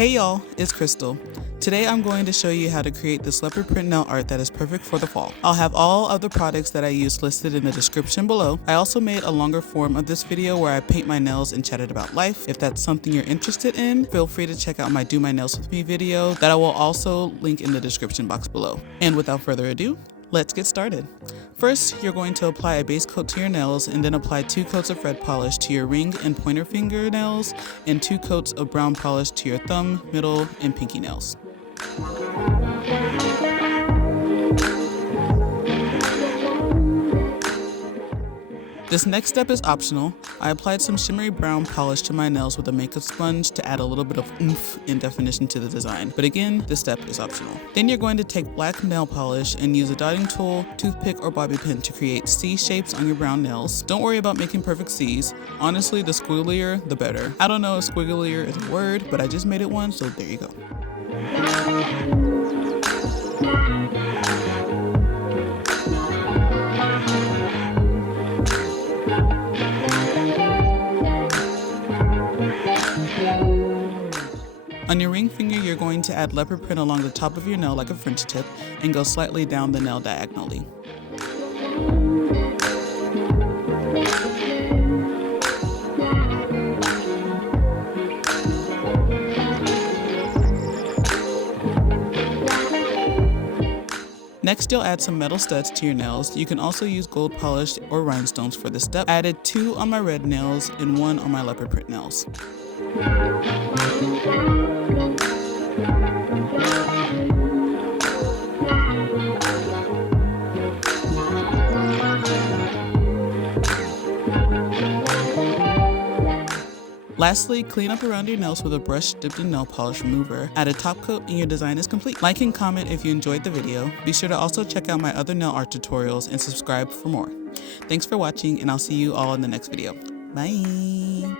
Hey y'all, it's Crystal. Today I'm going to show you how to create this leopard print nail art that is perfect for the fall. I'll have all of the products that I use listed in the description below. I also made a longer form of this video where I paint my nails and chatted about life. If that's something you're interested in, feel free to check out my Do My Nails With Me video that I will also link in the description box below. And without further ado, let's get started. First, you're going to apply a base coat to your nails and then apply 2 coats of red polish to your ring and pointer finger nails and 2 coats of brown polish to your thumb, middle, and pinky nails. This next step is optional. I applied some shimmery brown polish to my nails with a makeup sponge to add a little bit of oomph and definition to the design. But again, this step is optional. Then you're going to take black nail polish and use a dotting tool, toothpick, or bobby pin to create C shapes on your brown nails. Don't worry about making perfect C's. Honestly, the squigglier, the better. I don't know if squigglier is a word, but I just made it one, so there you go. On your ring finger, you're going to add leopard print along the top of your nail like a French tip and go slightly down the nail diagonally. Next, you'll add some metal studs to your nails. You can also use gold polish or rhinestones for this step. I added 2 on my red nails and 1 on my leopard print nails. Lastly, clean up around your nails with a brush dipped in nail polish remover. Add a top coat and your design is complete. Like and comment if you enjoyed the video. Be sure to also check out my other nail art tutorials and subscribe for more. Thanks for watching, and I'll see you all in the next video. Bye!